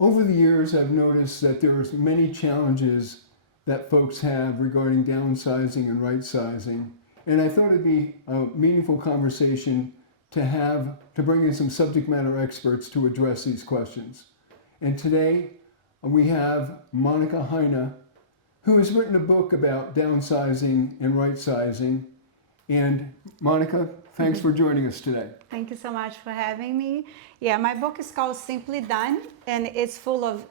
Over the years, I've noticed that there's many challenges that folks have regarding downsizing and right-sizing. And I thought it'd be a meaningful conversation to bring in some subject matter experts to address these questions. And today we have Monica Heine, who has written a book about downsizing and right-sizing. And Monica, thanks for joining us today. Thank you so much for having me. Yeah, my book is called Simply Done, and it's full of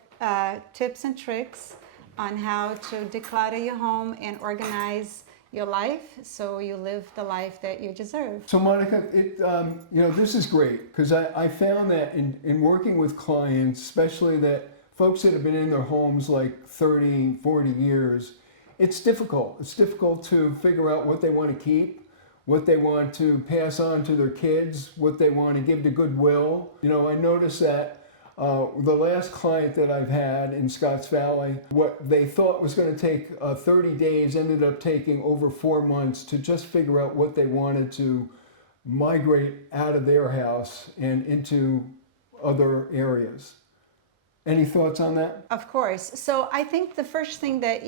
tips and tricks on how to declutter your home and organize your life so you live the life that you deserve. So Monica, this is great because I found that in working with clients, especially that folks that have been in their homes like 30, 40 years, it's difficult. It's difficult to figure out what they want to keep, what they want to pass on to their kids, what they want to give to Goodwill. I noticed that the last client that I've had in Scotts Valley, what they thought was going to take 30 days ended up taking over 4 months to just figure out what they wanted to migrate out of their house and into other areas. Any thoughts on that? Of course. So I think the first thing that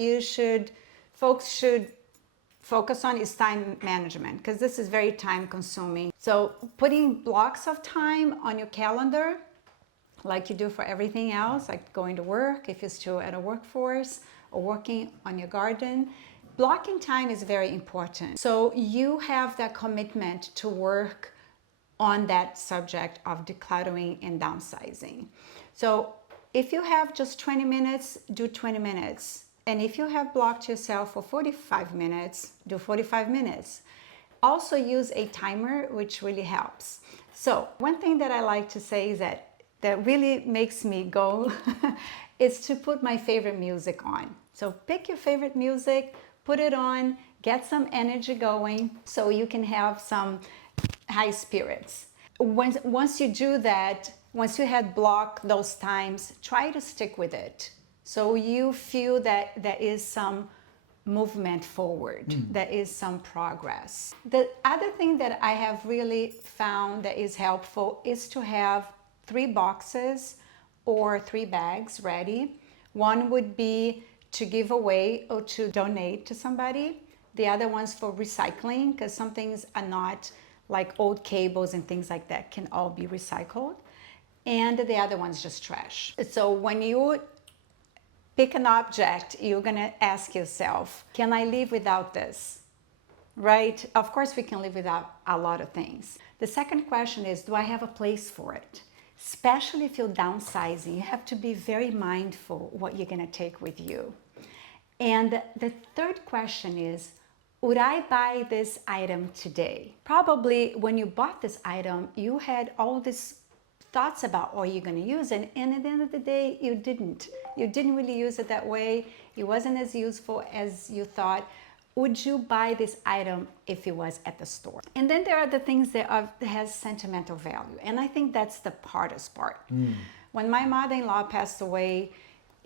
folks should focus on is time management, because this is very time consuming. So putting blocks of time on your calendar, like you do for everything else, like going to work, if you're still at a workforce, or working on your garden, blocking time is very important. So you have that commitment to work on that subject of decluttering and downsizing. So if you have just 20 minutes, do 20 minutes. And if you have blocked yourself for 45 minutes, do 45 minutes. Also use a timer, which really helps. So one thing that I like to say is that really makes me go is to put my favorite music on. So pick your favorite music, put it on, get some energy going so you can have some high spirits. Once you do that, once you had blocked those times, try to stick with it. So you feel that there is some movement forward, there is some progress. The other thing that I have really found that is helpful is to have 3 boxes or 3 bags ready. One would be to give away or to donate to somebody. The other one's for recycling, because some things are not, like old cables and things like that can all be recycled. And the other one's just trash. So when you pick an object, you're gonna ask yourself, can I live without this? Right? Of course we can live without a lot of things. The second question is, do I have a place for it? Especially if you're downsizing, you have to be very mindful what you're gonna take with you. And the third question is, would I buy this item today? Probably when you bought this item, you had all these thoughts about how you're going to use it, and at the end of the day you didn't really use it that way. It wasn't as useful as you thought. Would you buy this item if it was at the store? And then there are the things that has sentimental value, and I think that's the hardest part. When my mother-in-law passed away,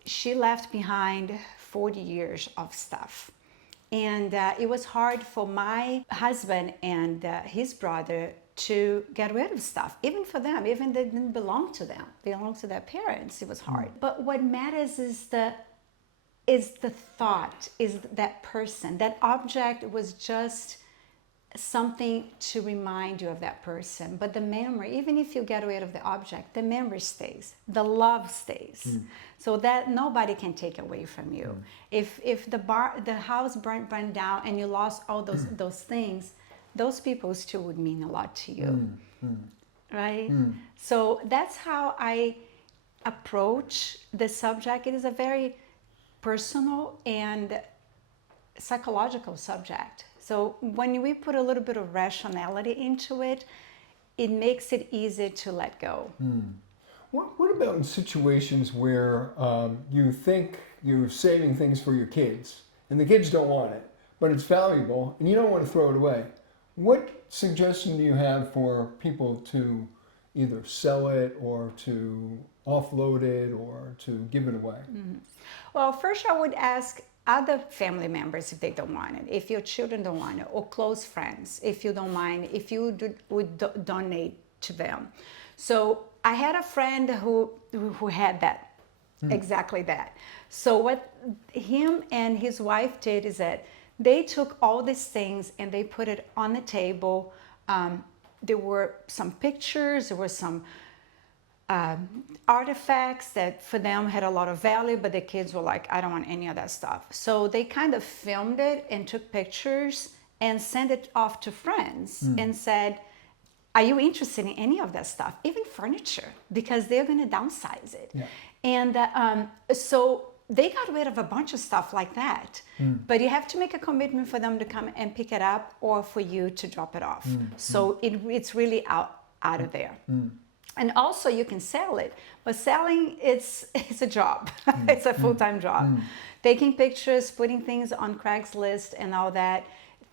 she left behind 40 years of stuff, and it was hard for my husband and his brother to get rid of stuff, even for them, even they didn't belong to them, belonged to their parents. It was hard. But what matters is the thought, is that person. That object was just something to remind you of that person. But the memory, even if you get rid of the object, the memory stays, the love stays. So that nobody can take away from you. If the house burned down and you lost all those things, those people still would mean a lot to you, right? So that's how I approach the subject. It is a very personal and psychological subject. So when we put a little bit of rationality into it, it makes it easy to let go. What about in situations where you think you're saving things for your kids and the kids don't want it, but it's valuable and you don't want to throw it away? What suggestion do you have for people to either sell it or to offload it or to give it away? Well, first I would ask other family members if they don't want it, if your children don't want it, or close friends if you don't mind, if you would donate to them. So I had a friend who had that exactly that. So what him and his wife did is that they took all these things and they put it on the table. There were some pictures, there were some artifacts that for them had a lot of value, but the kids were like, I don't want any of that stuff. So they kind of filmed it and took pictures and sent it off to friends and said, are you interested in any of that stuff? Even furniture, because they're going to downsize it. Yeah. And so they got rid of a bunch of stuff like that. But you have to make a commitment for them to come and pick it up or for you to drop it off. So it's really out of there. And also you can sell it, but selling, it's a job. It's a full-time job. Taking pictures, putting things on Craigslist and all that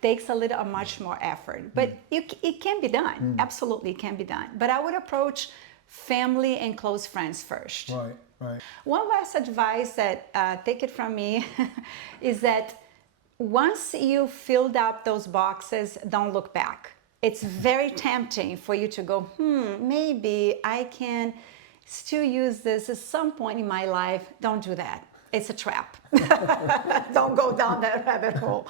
takes much more effort, but it can be done. Absolutely, it can be done. But I would approach family and close friends first. Right, right. One last advice that, take it from me, is that once you filled up those boxes, don't look back. It's very tempting for you to go, maybe I can still use this at some point in my life. Don't do that. It's a trap. Don't go down that rabbit hole.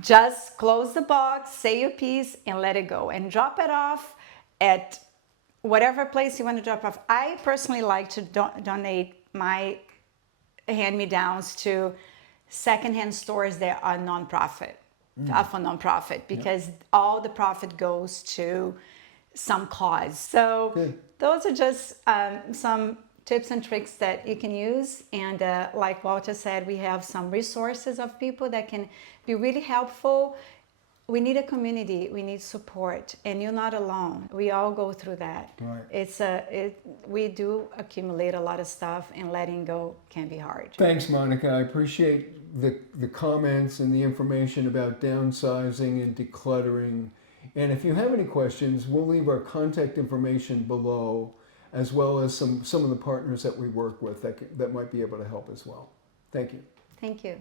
Just close the box, say your piece, and let it go. And drop it off at whatever place you want to drop off. I personally like to donate my hand-me-downs to secondhand stores that are nonprofit, for nonprofit, because all the profit goes to some cause. So those are just some tips and tricks that you can use. And like Walter said, we have some resources of people that can be really helpful. We need a community, we need support, and you're not alone. We all go through that. Right. We do accumulate a lot of stuff, and letting go can be hard. Thanks, Monica. I appreciate the comments and the information about downsizing and decluttering. And if you have any questions, we'll leave our contact information below, as well as some of the partners that we work with that might be able to help as well. Thank you. Thank you.